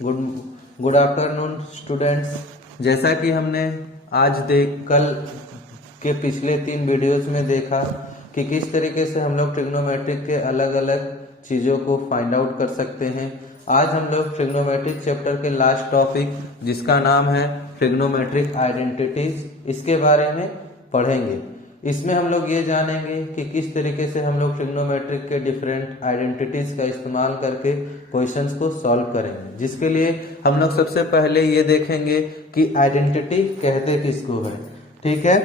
Good good afternoon students. जैसा कि हमने कल के पिछले 3 वीडियोस में देखा कि किस तरीके से हम लोग ट्रिग्नोमेट्रिक के अलग अलग चीज़ों को फाइंड आउट कर सकते हैं। आज हम लोग ट्रिग्नोमेट्रिक चैप्टर के लास्ट टॉपिक जिसका नाम है ट्रिग्नोमेट्रिक आइडेंटिटीज, इसके बारे में पढ़ेंगे। इसमें हम लोग ये जानेंगे कि किस तरीके से हम लोग ट्रिग्नोमेट्रिक के डिफरेंट आइडेंटिटीज का इस्तेमाल करके क्वेश्चंस को सॉल्व करेंगे। जिसके लिए हम लोग सबसे पहले ये देखेंगे कि आइडेंटिटी कहते किसको है। ठीक है,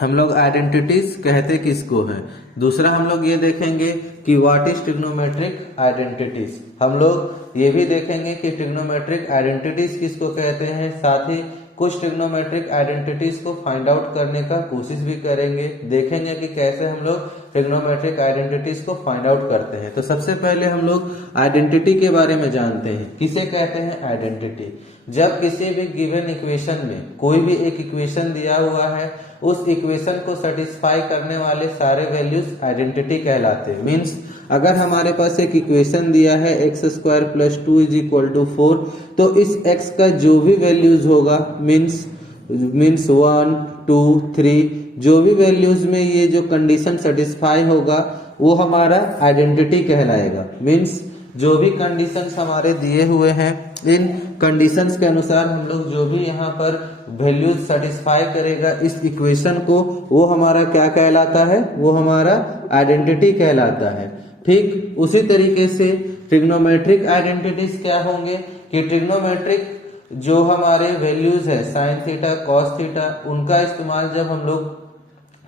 हम लोग आइडेंटिटीज कहते किसको है। दूसरा हम लोग ये देखेंगे कि व्हाट इज ट्रिग्नोमेट्रिक आइडेंटिटीज। हम लोग ये भी देखेंगे कि ट्रिग्नोमेट्रिक आइडेंटिटीज किसको कहते हैं। साथ ही कुछ ट्रिग्नोमेट्रिक आइडेंटिटीज को फाइंड आउट करने का कोशिश भी करेंगे, देखेंगे कि कैसे हम लोग ट्रिग्नोमेट्रिक आइडेंटिटीज को फाइंड आउट करते हैं। तो सबसे पहले हम लोग आइडेंटिटी के बारे में जानते हैं। किसे कहते हैं आइडेंटिटी? जब किसी भी गिवन इक्वेशन में कोई भी एक इक्वेशन दिया हुआ है, उस इक्वेशन को सेटिस्फाई करने वाले सारे वैल्यूज आइडेंटिटी कहलाते हैं। मीन्स अगर हमारे पास एक इक्वेशन दिया है x² + 2 = 4, तो इस x का जो भी वैल्यूज होगा मीन्स 1, 2, 3 जो भी वैल्यूज में ये जो कंडीशन सेटिस्फाई होगा वो हमारा आइडेंटिटी कहलाएगा। मीन्स जो भी कंडीशंस हमारे दिए हुए हैं, इन कंडीशंस के अनुसार हम लोग जो भी यहाँ पर वैल्यूज सेटिस्फाई करेगा इस इक्वेशन को, वो हमारा क्या कहलाता है? वो हमारा आइडेंटिटी कहलाता है। ठीक उसी तरीके से ट्रिग्नोमेट्रिक आइडेंटिटीज क्या होंगे कि ट्रिग्नोमेट्रिक जो हमारे वैल्यूज है साइन थीटा, कॉस थीटा, उनका इस्तेमाल जब हम लोग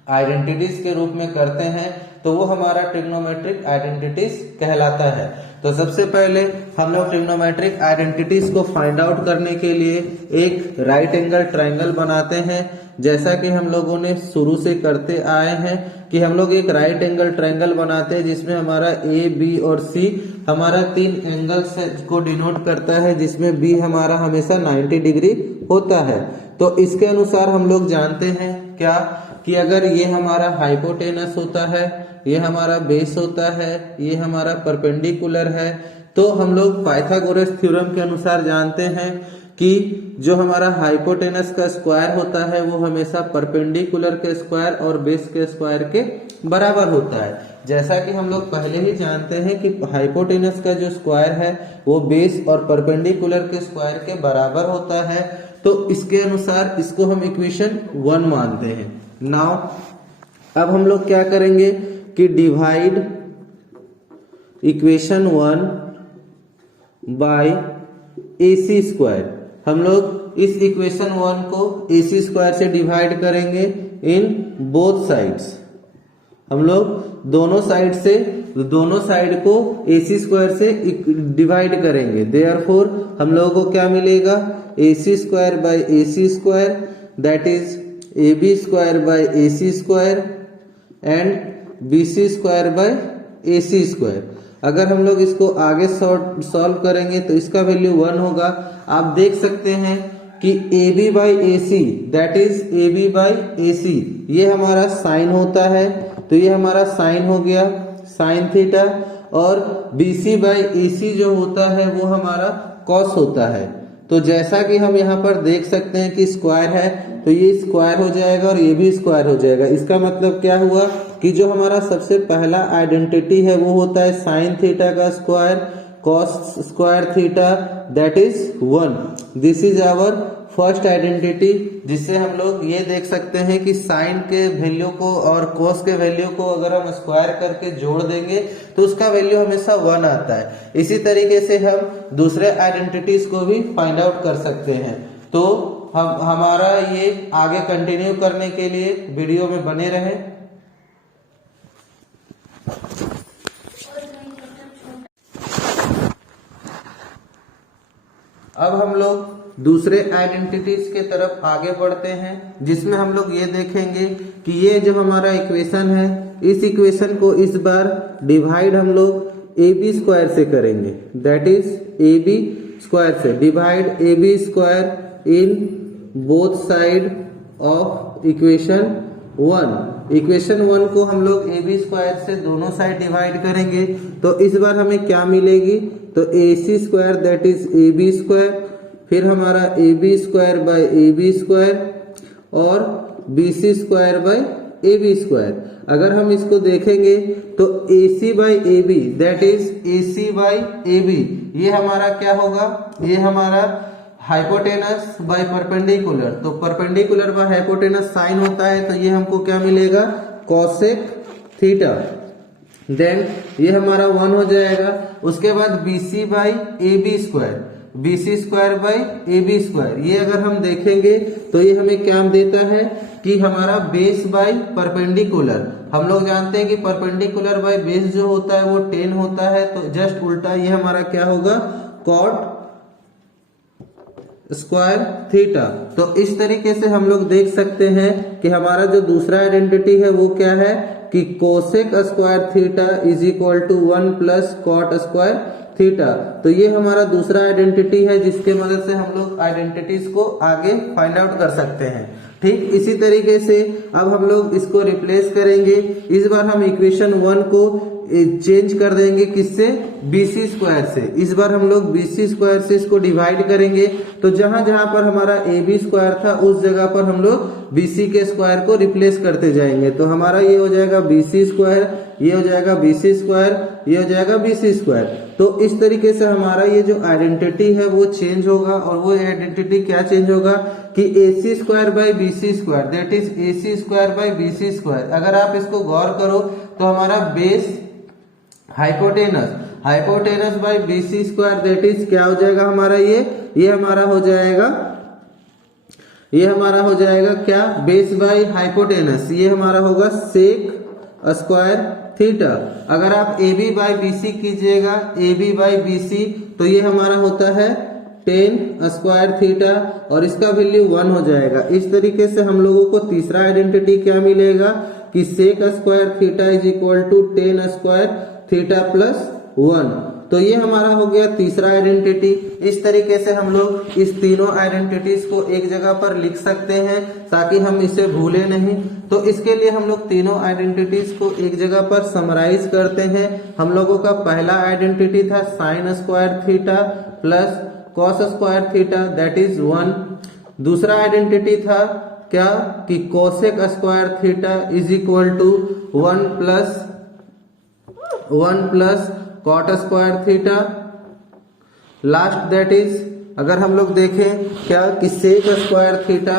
आइडेंटिटीज के रूप में करते हैं तो वो हमारा ट्रिग्नोमेट्रिक आइडेंटिटीज कहलाता है। तो सबसे पहले हम लोग ट्रिग्नोमेट्रिक आइडेंटिटीज को फाइंड आउट करने के लिए एक राइट एंगल ट्रायंगल बनाते हैं। जैसा कि हम लोगों ने शुरू से करते आए हैं कि हम लोग एक राइट एंगल ट्रायंगल बनाते हैं जिसमें हमारा ए, बी और सी हमारा 3 एंगल्स को डिनोट करता है, जिसमें बी हमारा हमेशा 90 डिग्री होता है। तो इसके अनुसार हम लोग जानते हैं क्या कि अगर ये हमारा हाइपोटेनस होता है, ये हमारा बेस होता है, ये हमारा परपेंडिकुलर है, तो हम लोग पाइथागोरस थ्योरम के अनुसार जानते हैं कि जो हमारा हाइपोटेनस का स्क्वायर होता है वो हमेशा परपेंडिकुलर के स्क्वायर और बेस के स्क्वायर के बराबर होता है। जैसा कि हम लोग पहले ही जानते हैं कि हाइपोटेनस का जो स्क्वायर है वो बेस और परपेंडिकुलर के स्क्वायर के बराबर होता है। तो इसके अनुसार इसको हम इक्वेशन 1 मानते हैं। नाउ अब हम लोग क्या करेंगे कि डिवाइड इक्वेशन 1 बाय AC²। हम लोग इस इक्वेशन 1 को AC² से डिवाइड करेंगे इन बोथ साइड्स। हम लोग दोनों साइड को AC² से डिवाइड करेंगे। देयरफॉर हम लोगों को क्या मिलेगा? AC² by AC² that is AB² by AC² and BC² by AC²। अगर हम लोग इसको आगे सॉल्व करेंगे तो इसका वैल्यू 1 होगा। आप देख सकते हैं कि AB by AC that is AB by AC ये हमारा साइन होता है, तो ये हमारा साइन हो गया साइन थीटा, और BC बाई AC जो होता है वो हमारा कॉस होता है। तो जैसा कि हम यहाँ पर देख सकते हैं कि स्क्वायर है तो ये स्क्वायर हो जाएगा और ये भी स्क्वायर हो जाएगा। इसका मतलब क्या हुआ कि जो हमारा सबसे पहला आइडेंटिटी है वो होता है साइन थीटा का square cos square theta that is 1। This is our first identity, जिससे हम लोग ये देख सकते हैं कि साइन के वैल्यू को और कॉस के वैल्यू को अगर हम स्क्वायर करके जोड़ देंगे तो उसका वैल्यू हमेशा 1 आता है। इसी तरीके से हम दूसरे आइडेंटिटीज को भी फाइंड आउट कर सकते हैं। तो हमारा ये आगे कंटिन्यू करने के लिए वीडियो में बने रहें। अब हम लोग दूसरे आइडेंटिटीज के तरफ आगे बढ़ते हैं, जिसमें हम लोग ये देखेंगे कि ये जो हमारा इक्वेशन है इस इक्वेशन को इस बार डिवाइड हम लोग AB² से करेंगे। दैट इज AB² से divide AB² in both side of equation 1। Equation 1 को हम लोग AB² से दोनों साइड डिवाइड करेंगे तो इस बार हमें क्या मिलेगी तो AC square that is AB square, फिर हमारा AB square by AB square और BC square by AB square. अगर हम इसको देखेंगे तो AC by AB that is AC by AB, ये हमारा क्या होगा, ये हमारा हाइपोटेनस बाय परपेंडिकुलर, तो परपेंडिकुलर बाय हाइपोटेनस साइन होता है, तो ये हमको क्या मिलेगा, कोसेक थीटा। देन ये हमारा 1 हो जाएगा। उसके बाद BC by AB square, BC square by AB square, ये अगर हम देखेंगे तो ये हमें क्या देता है कि हमारा बेस बाई परपेंडिकुलर। हम लोग जानते हैं कि परपेंडिकुलर बाई बेस जो होता है वो 10 होता है, तो जस्ट उल्टा ये हमारा क्या होगा, कॉट स्क्वायर थीटा। तो इस तरीके से हम लोग देख सकते हैं कि हमारा जो दूसरा आइडेंटिटी है वो क्या है कि cosec square theta is equal to 1 plus cot square theta. तो ये हमारा दूसरा आइडेंटिटी है जिसके मदद से हम लोग आइडेंटिटीज को आगे फाइंड आउट कर सकते हैं। ठीक इसी तरीके से अब हम लोग इसको रिप्लेस करेंगे। इस बार हम इक्वेशन 1 को चेंज कर देंगे किससे, BC स्क्वायर से। इस बार हम लोग BC स्क्वायर से इसको डिवाइड करेंगे, तो जहां जहां पर हमारा AB स्क्वायर था उस जगह पर हम लोग BC के स्क्वायर को रिप्लेस करते जाएंगे। तो हमारा ये हो जाएगा BC स्क्वायर, ये हो जाएगा BC स्क्वायर, ये हो जाएगा BC स्क्वायर। तो इस तरीके से हमारा ये जो आइडेंटिटी है वो चेंज होगा, और वो आइडेंटिटी क्या चेंज होगा कि AC square by BC square that is AC square by BC square. अगर आप इसको गौर करो तो हमारा base hypotenuse by BC square that is क्या हो जाएगा हमारा, ये हमारा हो जाएगा, ये हमारा हो जाएगा क्या, बेस बाई हाइपोटेनस, ये हमारा होगा सेक स्क्वायर थीटा। अगर आप AB बाई BC कीजिएगा, AB बाई BC, तो ये हमारा होता है 10 स्क्वायर थीटा, और इसका वैल्यू 1 हो जाएगा। इस तरीके से हम लोगों को तीसरा आइडेंटिटी क्या मिलेगा कि sec square theta is equal to 10 square theta plus 1। तो ये हमारा हो गया तीसरा आइडेंटिटी। इस तरीके से हम लोग इस तीनों आइडेंटिटीज को एक जगह पर लिख सकते हैं ताकि हम इसे भूले नहीं। तो इसके लिए हम लोग तीनों आइडेंटिटीज को एक जगह पर समराइज करते हैं। हम लोगों का पहला आइडेंटिटी था sine square theta plus cos square theta that is 1। दूसरा आइडेंटिटी था क्या कि cosec square theta is equal to 1 plus cot square theta. Last that is अगर हम लोग देखें क्या कि sec square theta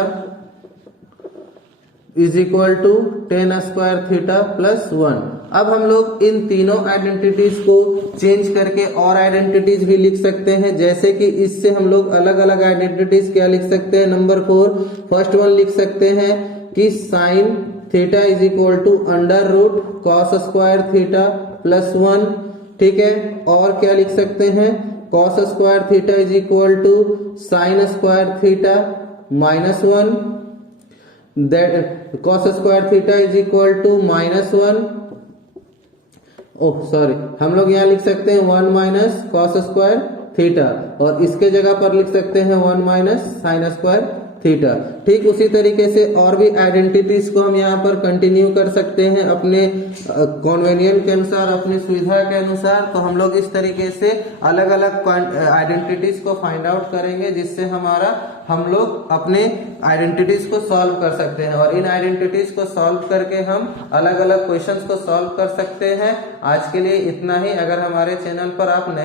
is equal to 10 square theta plus 1। अब हम लोग इन तीनों आइडेंटिटीज को चेंज करके और आइडेंटिटीज भी लिख सकते हैं, जैसे कि इससे हम लोग अलग अलग आइडेंटिटीज क्या लिख सकते हैं। नंबर 4 फर्स्ट वन लिख सकते हैं कि sine theta is equal to under root cos square theta plus 1। ठीक है, और क्या लिख सकते हैं, cos square theta is equal to sine square theta minus 1, that cos square theta is equal to -1। Oh sorry, हम लोग यहाँ लिख सकते हैं 1 माइनस कॉस स्क्वायर थीटा, और इसके जगह पर लिख सकते हैं 1 माइनस साइन स्क्वायर थीटा। ठीक उसी तरीके से और भी आइडेंटिटीज को हम यहाँ पर कंटिन्यू कर सकते हैं अपने कॉन्वेनियंट के अनुसार, अपनी सुविधा के अनुसार। तो हम लोग इस तरीके से अलग अलग आइडेंटिटीज को फाइंड आउट करेंगे, जिससे हम लोग अपने आइडेंटिटीज को सॉल्व कर सकते हैं, और इन आइडेंटिटीज को सॉल्व करके हम अलग अलग क्वेश्चंस को सॉल्व कर सकते हैं। आज के लिए इतना ही। अगर हमारे चैनल पर आप नए